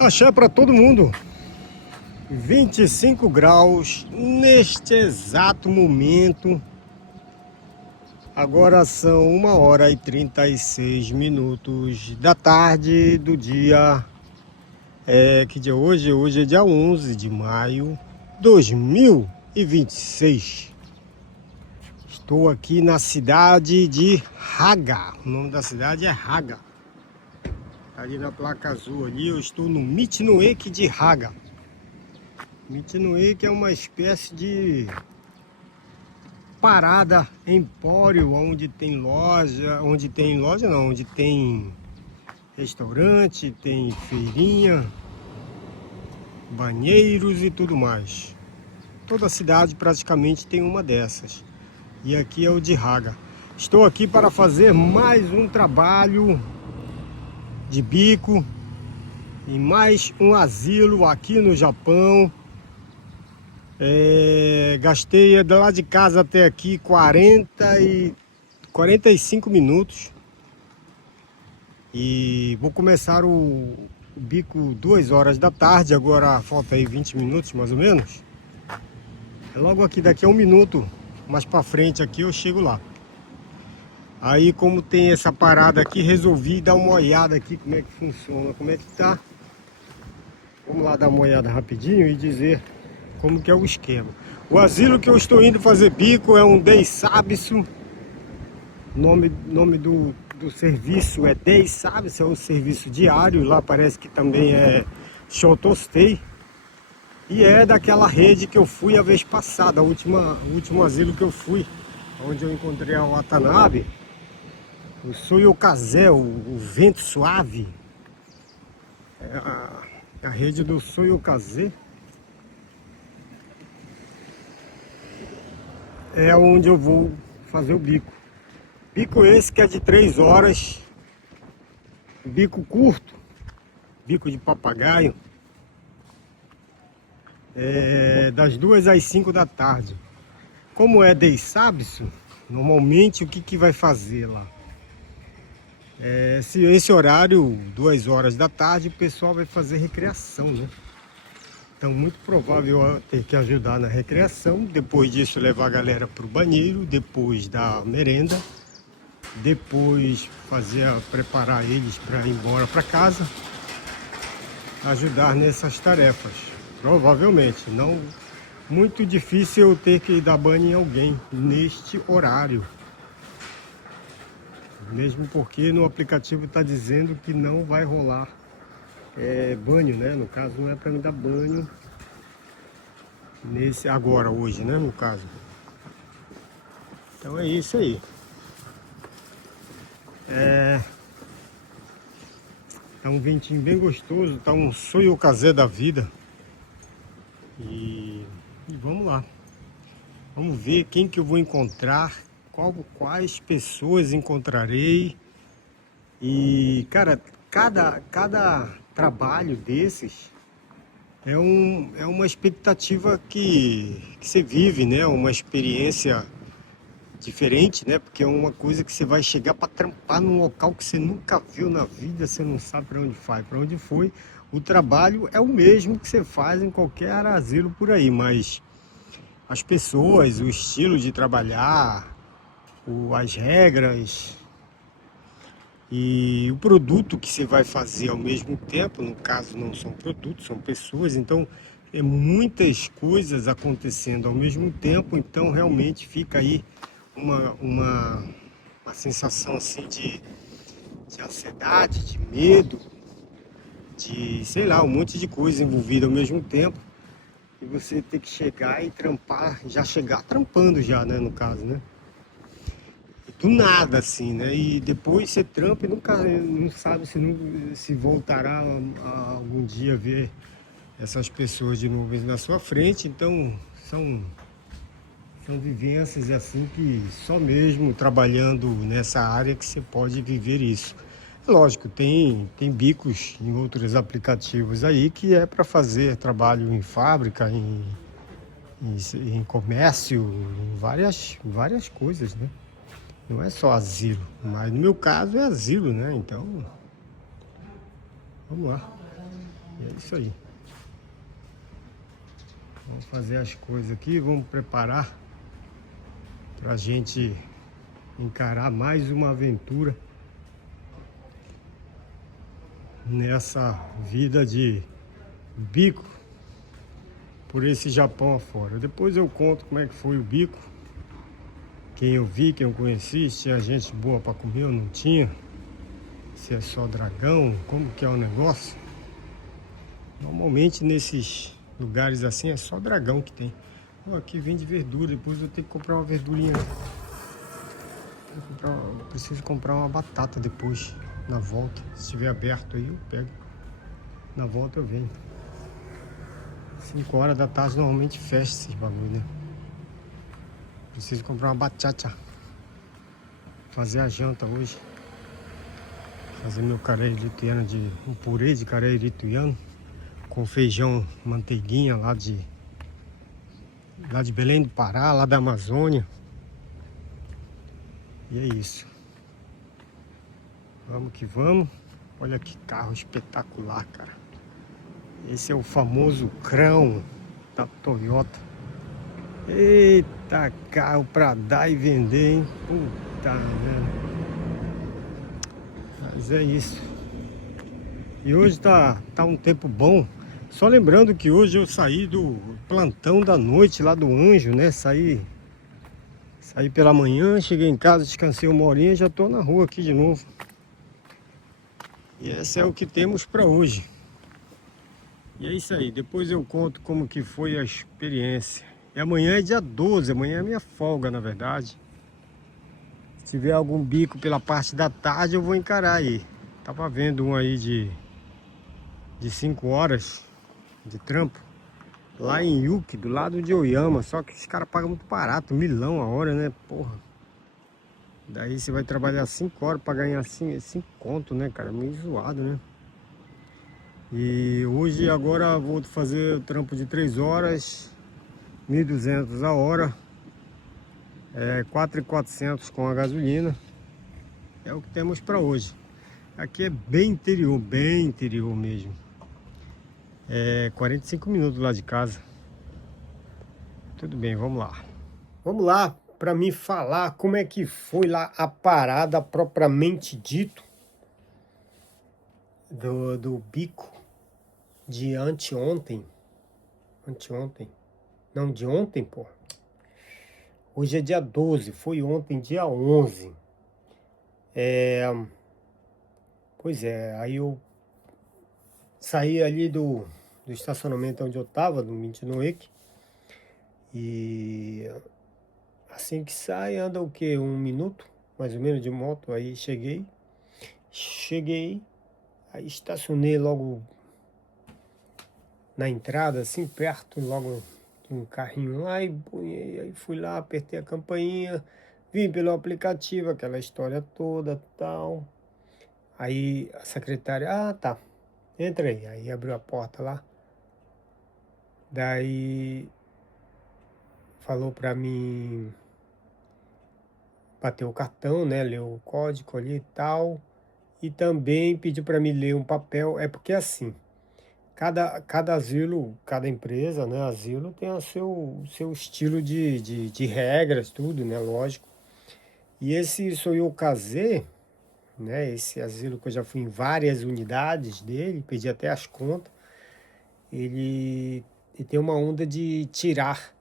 Axé para todo mundo. 25 graus neste exato momento. Agora são 1h36 da tarde do dia. Que dia é hoje? Hoje é dia 11 de maio de 2026. Estou aqui na cidade de Haga. O nome da cidade é Haga. Ali na placa azul ali, eu estou no Mitinoek de Haga. Mitinoek é uma espécie de parada empório, onde tem loja, onde tem restaurante, tem feirinha, banheiros e tudo mais. Toda cidade praticamente tem uma dessas. E aqui é o de Haga. Estou aqui para fazer mais um trabalho de bico em mais um asilo aqui no Japão. Gastei de lá de casa até aqui 45 minutos. E vou começar o bico 2 horas da tarde. Agora falta aí 20 minutos mais ou menos. Logo aqui, daqui a 1 minuto mais para frente aqui eu chego lá. Aí, como tem essa parada aqui, resolvi dar uma olhada aqui como é que funciona, como é que tá. Vamos lá dar uma olhada rapidinho e dizer como que é o esquema. O asilo que eu estou indo fazer bico é um Deisabsu. Nome do serviço é Deisabsu, é um serviço diário. Lá parece que também é Shotostei. E é daquela rede que eu fui a vez passada, o último asilo que eu fui, onde eu encontrei a Watanabe. O Soyokaze, o vento suave. É a rede do Soyokaze. É onde eu vou fazer o bico. Bico esse que é de 3 horas. Bico curto. Bico de papagaio. Das 2 às 5 da tarde. Como é Deisabsu, normalmente o que vai fazer lá? Esse horário, 2 horas da tarde, o pessoal vai fazer recreação, né? Então, muito provável eu ter que ajudar na recreação. Depois disso, levar a galera para o banheiro. Depois da merenda. Depois preparar eles para ir embora para casa. Ajudar nessas tarefas. Provavelmente. Não muito difícil eu ter que dar banho em alguém neste horário. Mesmo porque no aplicativo está dizendo que não vai rolar banho, né? No caso, não é para me dar banho hoje, né? No caso. Então é isso aí. Tá um ventinho bem gostoso, tá um Soyokaze da vida. E vamos lá. Vamos ver quem que eu vou encontrar, quais pessoas encontrarei. E, cara, cada trabalho desses é uma expectativa que você vive, né? Uma experiência diferente, né? Porque é uma coisa que você vai chegar para trampar num local que você nunca viu na vida, você não sabe para onde foi. O trabalho é o mesmo que você faz em qualquer asilo por aí, mas as pessoas, o estilo de trabalhar, as regras e o produto que você vai fazer ao mesmo tempo, no caso não são produtos, são pessoas, então é muitas coisas acontecendo ao mesmo tempo, então realmente fica aí uma sensação assim de ansiedade, de medo, de sei lá, um monte de coisa envolvida ao mesmo tempo. E você ter que chegar e trampar, já chegar trampando já, né, no caso, né? E do nada, assim, né? E depois você trampa e não sabe se voltará a algum dia ver essas pessoas de novo na sua frente. Então, são vivências assim que só mesmo trabalhando nessa área que você pode viver isso. Lógico, tem bicos em outros aplicativos aí que é para fazer trabalho em fábrica, em comércio, em várias coisas, né? Não é só asilo, mas no meu caso é asilo, né? Então, vamos lá. E é isso aí. Vamos fazer as coisas aqui, vamos preparar pra gente encarar mais uma aventura nessa vida de bico por esse Japão afora. Depois eu conto como é que foi o bico, quem eu vi, quem eu conheci, se tinha gente boa para comer ou não tinha, se é só dragão, como que é o negócio. Normalmente nesses lugares assim é só dragão que tem. Aqui vende verdura, depois eu tenho que comprar uma verdurinha. Eu preciso comprar uma batata depois, na volta. Se estiver aberto aí, eu pego. Na volta eu venho. 5 horas da tarde normalmente fecha esses bagulho, né? Preciso comprar uma batata. Fazer a janta hoje. Fazer meu carê lituiano um purê de carê lituiano com feijão manteiguinha lá de Belém do Pará, lá da Amazônia. E é isso. Vamos que vamos. Olha que carro espetacular, cara. Esse é o famoso Crown da Toyota. Eita, carro pra dar e vender, hein? Puta merda. Mas é isso. E hoje tá um tempo bom. Só lembrando que hoje eu saí do plantão da noite lá do Anjo, né? Saí pela manhã, cheguei em casa, descansei uma horinha e já tô na rua aqui de novo. E esse é o que temos para hoje. E é isso aí, depois eu conto como que foi a experiência. E amanhã é dia 12, amanhã é minha folga, na verdade. Se tiver algum bico pela parte da tarde, eu vou encarar aí. Tava vendo um aí de 5 horas de trampo. Lá em Yuki, do lado de Oyama. Só que esse cara paga muito barato, 1.000 a hora, né? Porra. Daí você vai trabalhar 5 horas pra ganhar 5 conto, né, cara? Meio zoado, né? E hoje, agora, vou fazer o trampo de 3 horas, 1.200 a hora. 4.400 com a gasolina. É o que temos para hoje. Aqui é bem interior mesmo. 45 minutos lá de casa. Tudo bem, vamos lá. Vamos lá para me falar como é que foi lá a parada propriamente dito do bico de anteontem. Não, de ontem, pô. Hoje é dia 12, foi ontem, dia 11. Pois é, aí eu saí ali do estacionamento onde eu tava, no Mintinoek. E assim que sai, anda o quê? 1 minuto, mais ou menos, de moto. Aí cheguei, aí estacionei logo na entrada, assim, perto, logo de um carrinho lá. E aí fui lá, apertei a campainha, vim pelo aplicativo, aquela história toda, tal. Aí a secretária, tá, entra aí. Aí abriu a porta lá. Daí falou pra mim bater o cartão, né? Ler o código ali e tal. E também pediu para mim ler um papel. É porque assim, cada asilo, cada empresa, né? Asilo tem o seu estilo de regras, tudo, né? Lógico. E esse Soyokaze, né? Esse asilo que eu já fui em várias unidades dele, pedi até as contas. Ele tem uma onda de tirar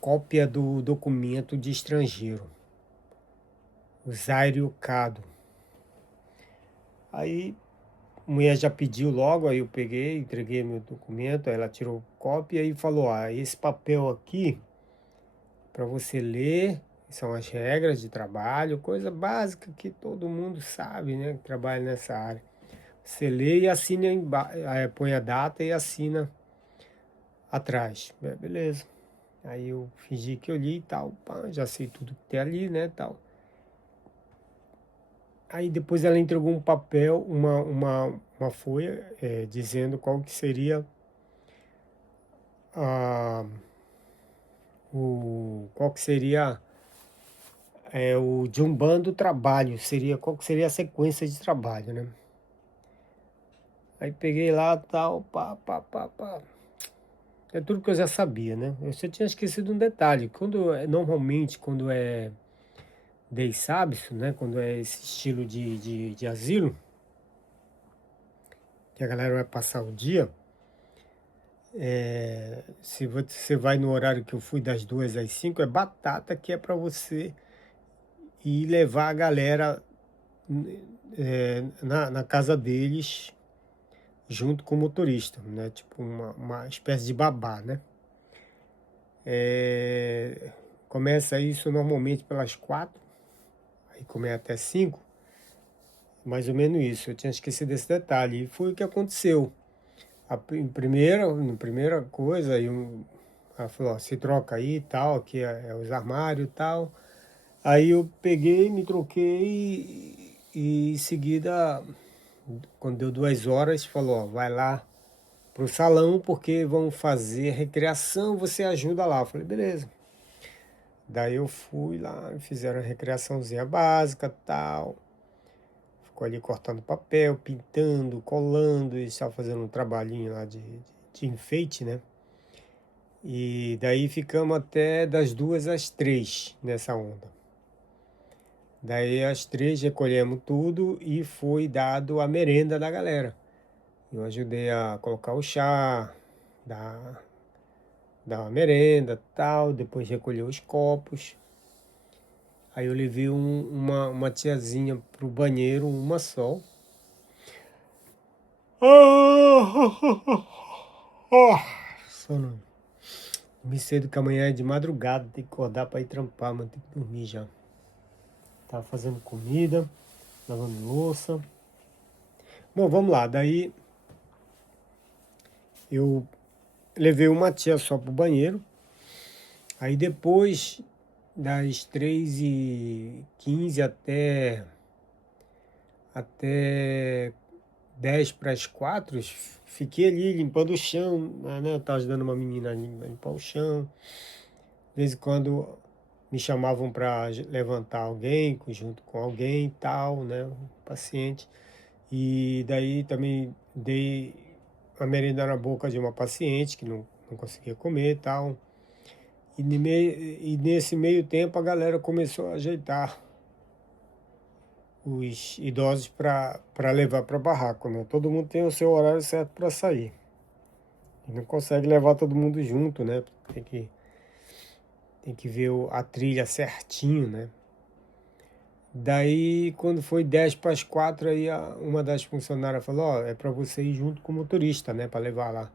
cópia do documento de estrangeiro, o Zairyu Kado. Aí a mulher já pediu logo, aí eu peguei, entreguei meu documento, aí ela tirou cópia e falou, esse papel aqui, para você ler, são as regras de trabalho, coisa básica que todo mundo sabe, né, que trabalha nessa área. Você lê e assina, põe a data e assina atrás. Beleza. Aí eu fingi que eu li e tal, já sei tudo que tem ali, né, tal. Aí depois ela entregou um papel, uma folha, dizendo qual que seria qual que seria o Jumban do trabalho, qual que seria a sequência de trabalho, né? Aí peguei lá, tal, pá, pá, pá, pá. É tudo que eu já sabia, né? Eu só tinha esquecido um detalhe. Normalmente, quando é Day Sabbath, né? Quando é esse estilo de asilo, que a galera vai passar o dia, se você vai no horário que eu fui, das 2 às 5, é batata, que é para você ir levar a galera na casa deles junto com o motorista, né? Tipo uma espécie de babá, né? Começa isso normalmente pelas 4, aí começa até 5, mais ou menos isso. Eu tinha esquecido desse detalhe, e foi o que aconteceu. Primeira coisa, ela falou, ó, se troca aí e tal, aqui é os armários e tal. Aí eu peguei, me troquei e em seguida, quando deu 2 horas, falou, ó, vai lá pro salão porque vão fazer recreação, você ajuda lá. Eu falei, beleza. Daí eu fui lá, fizeram a recreaçãozinha básica, tal. Ficou ali cortando papel, pintando, colando, e estava fazendo um trabalhinho lá de enfeite, né? E daí ficamos até das 2 às 3 nessa onda. Daí às 3 recolhemos tudo e foi dado a merenda da galera. Eu ajudei a colocar o chá, dar uma merenda, tal, depois recolher os copos. Aí eu levei uma tiazinha pro banheiro, uma só. Sono. Me cedo que amanhã é de madrugada, tem que acordar para ir trampar, mas tem que dormir já. Tava fazendo comida, lavando louça. Bom, vamos lá. Daí eu levei uma tia só pro banheiro. Aí depois das 3h15 até 10 para as 4, fiquei ali limpando o chão, né? Eu tava ajudando uma menina a limpar o chão. De vez em quando me chamavam para levantar alguém, junto com alguém e tal, né? Um paciente. E daí também dei a merenda na boca de uma paciente que não conseguia comer e tal. E nesse meio tempo a galera começou a ajeitar os idosos para levar para barraco, né? Todo mundo tem o seu horário certo para sair. E não consegue levar todo mundo junto, né? Tem que ver a trilha certinho, né? Daí, quando foi 10 para as 4, aí uma das funcionárias falou, ó, é para você ir junto com o motorista, né? Para levar lá.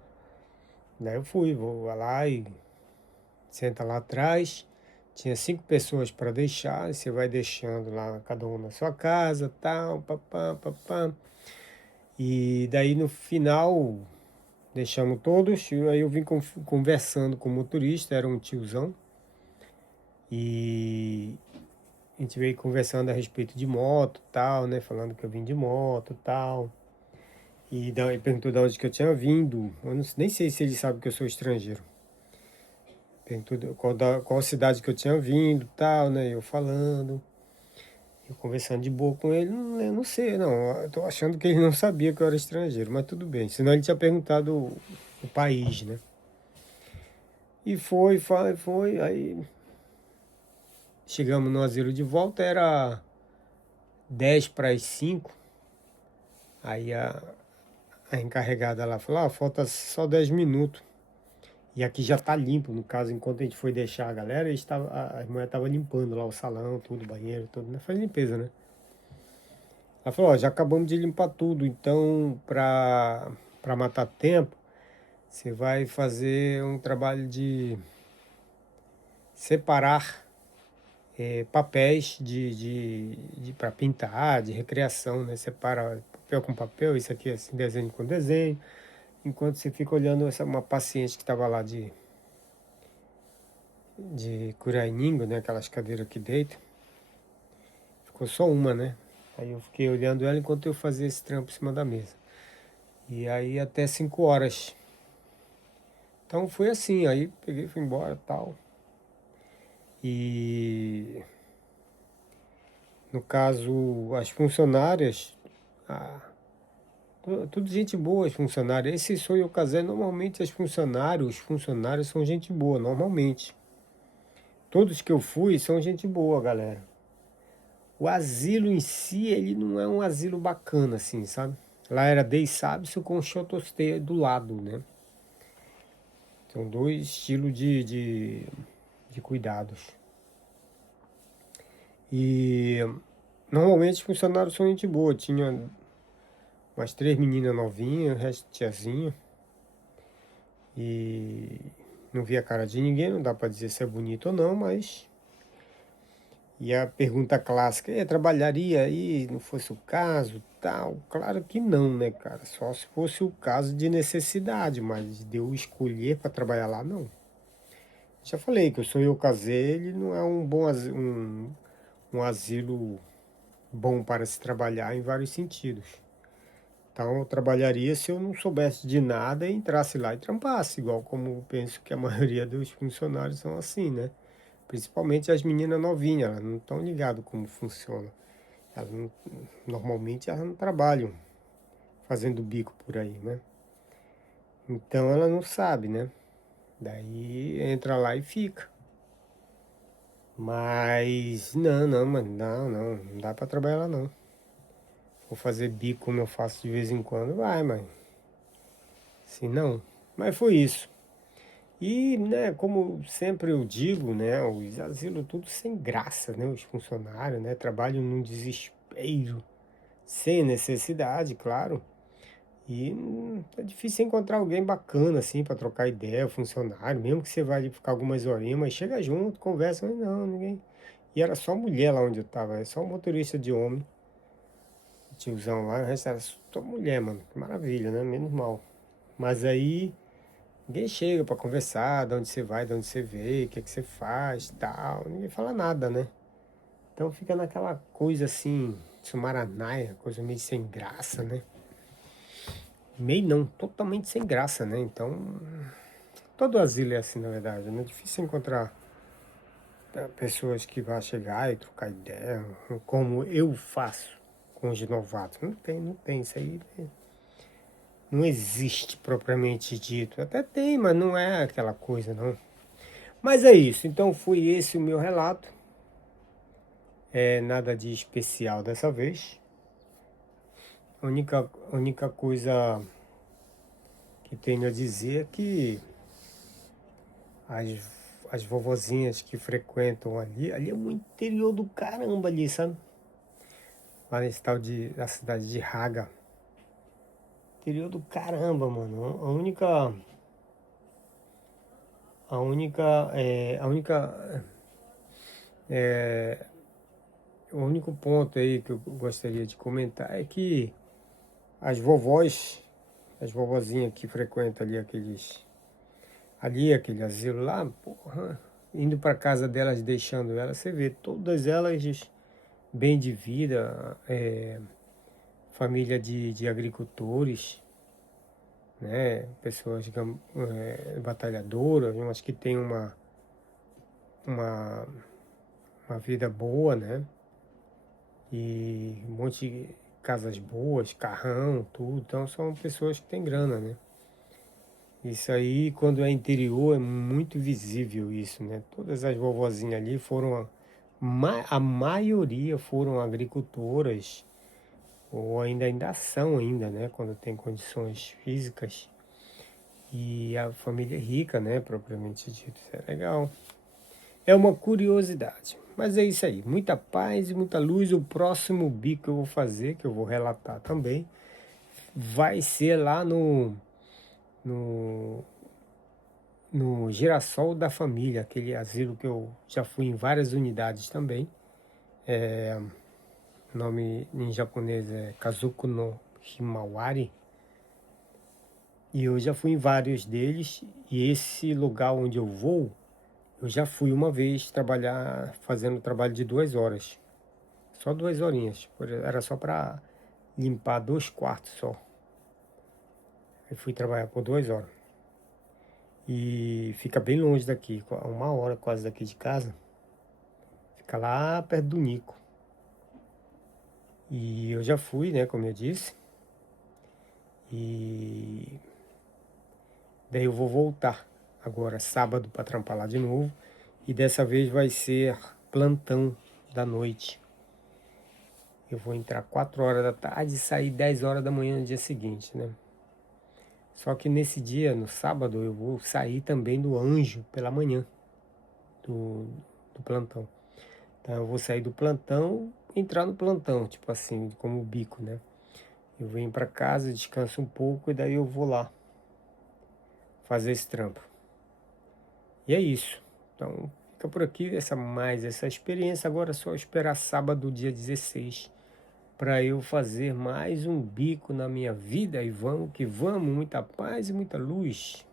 Daí eu vou lá e senta lá atrás. Tinha 5 pessoas para deixar, você vai deixando lá, cada um na sua casa, tal, papá, papá. E daí no final, deixamos todos, e aí eu vim conversando com o motorista, era um tiozão. E a gente veio conversando a respeito de moto, tal, né? Falando que eu vim de moto, tal. E daí perguntou de onde que eu tinha vindo. Eu nem sei se ele sabe que eu sou estrangeiro. Perguntou qual cidade que eu tinha vindo, tal, né? Eu falando. Eu conversando de boa com ele. Eu não sei, não. Eu tô achando que ele não sabia que eu era estrangeiro, mas tudo bem. Senão ele tinha perguntado o país, né? E foi. Aí chegamos no asilo de volta, era 10 para as 5. Aí a encarregada lá falou, falta só 10 minutos. E aqui já tá limpo, no caso, enquanto a gente foi deixar a galera, a mulher tava limpando lá o salão, tudo, o banheiro, tudo, né? Faz limpeza, né? Ela falou, ó, já acabamos de limpar tudo, então pra matar tempo, você vai fazer um trabalho de separar papéis para pintar, de recreação, né? Separa papel com papel, isso aqui é assim, desenho com desenho. Enquanto você fica olhando uma paciente que estava lá de Curainingo, né? Aquelas cadeiras que deitam. Ficou só uma, né? Aí eu fiquei olhando ela enquanto eu fazia esse trampo em cima da mesa. E aí até 5 horas. Então foi assim, aí peguei e fui embora tal. E no caso, as funcionárias, tudo gente boa, os funcionários. Esse Sou Eu Casé, normalmente os funcionários são gente boa, normalmente. Todos que eu fui são gente boa, galera. O asilo em si, ele não é um asilo bacana, assim, sabe? Lá era Dei Sábio com Chotostê do lado, né? São dois estilos de cuidados. E normalmente os funcionários são gente boa. Tinha umas 3 meninas novinhas, o resto tiazinha. E não vi a cara de ninguém, não dá pra dizer se é bonito ou não, mas... E a pergunta clássica, trabalharia aí, não fosse o caso, tal? Claro que não, né, cara? Só se fosse o caso de necessidade, mas de eu escolher para trabalhar lá, não. Já falei que o Sou Eu Casei, ele não é um asilo bom para se trabalhar em vários sentidos. Então eu trabalharia se eu não soubesse de nada e entrasse lá e trampasse, igual como eu penso que a maioria dos funcionários são assim, né? Principalmente as meninas novinhas, elas não estão ligadas como funciona. Elas não, normalmente elas não trabalham fazendo bico por aí, né? Então ela não sabe, né? Daí entra lá e fica. Mas não dá pra trabalhar lá não. Vou fazer bico como eu faço de vez em quando, vai, mas se não. Mas foi isso. E, né, como sempre eu digo, né, os asilos tudo sem graça, né, os funcionários, né, trabalham num desespero, sem necessidade, claro. E é difícil encontrar alguém bacana, assim, para trocar ideia, funcionário, mesmo que você vá ali ficar algumas horinhas, mas chega junto, conversa, mas não, ninguém. E era só mulher lá onde eu tava, só um motorista de homem, tiozão lá, o resto era só mulher, mano, que maravilha, né, menos mal. Mas aí ninguém chega para conversar, de onde você vai, de onde você veio, o que é que você faz, tal, ninguém fala nada, né? Então fica naquela coisa assim, sumaranaia, coisa meio sem graça, né? Meio não, totalmente sem graça, né? Então, todo asilo é assim, na verdade, né? É difícil encontrar pessoas que vão chegar e trocar ideia, como eu faço com os novatos. Não tem, isso aí não existe propriamente dito. Até tem, mas não é aquela coisa, não. Mas é isso, então foi esse o meu relato. É nada de especial dessa vez. A única coisa que tenho a dizer é que as vovozinhas que frequentam ali é um interior do caramba ali, sabe? Lá nesse tal da cidade de Haga. Interior do caramba, mano. O único ponto aí que eu gostaria de comentar é que as vovós, as vovozinhas que frequentam ali aquele asilo lá, porra, indo para casa delas, deixando elas, você vê todas elas bem de vida, família de agricultores, né, pessoas batalhadoras, umas que têm uma, uma vida boa, né, e um monte de casas boas, carrão, tudo, então são pessoas que têm grana, né. Isso aí, quando é interior, é muito visível isso, né? Todas as vovozinhas ali a maioria foram agricultoras, ou ainda são ainda, né? Quando tem condições físicas. E a família é rica, né? Propriamente dito, isso é legal. É uma curiosidade. Mas é isso aí, muita paz e muita luz. O próximo bico que eu vou fazer, que eu vou relatar também, vai ser lá no no Girassol da Família, aquele asilo que eu já fui em várias unidades também. O nome em japonês é Kazuko no Himawari. E eu já fui em vários deles. E esse lugar onde eu vou, eu já fui uma vez trabalhar, fazendo trabalho de 2 horas. Só 2 horinhas. Era só para limpar 2 quartos só. Eu fui trabalhar por 2 horas. E fica bem longe daqui, 1 hora quase daqui de casa. Fica lá perto do Nico. E eu já fui, né, como eu disse. E daí eu vou voltar agora sábado para trampar lá de novo. E dessa vez vai ser plantão da noite. Eu vou entrar 4 horas da tarde e sair 10 horas da manhã no dia seguinte, né? Só que nesse dia, no sábado, eu vou sair também do Anjo pela manhã, do plantão. Então eu vou sair do plantão, entrar no plantão, tipo assim, como bico, né? Eu venho para casa, descanso um pouco e daí eu vou lá fazer esse trampo. E é isso. Então fica por aqui essa experiência. Agora é só esperar sábado, dia 16, para eu fazer mais um bico na minha vida. E vamos que vamos, muita paz e muita luz.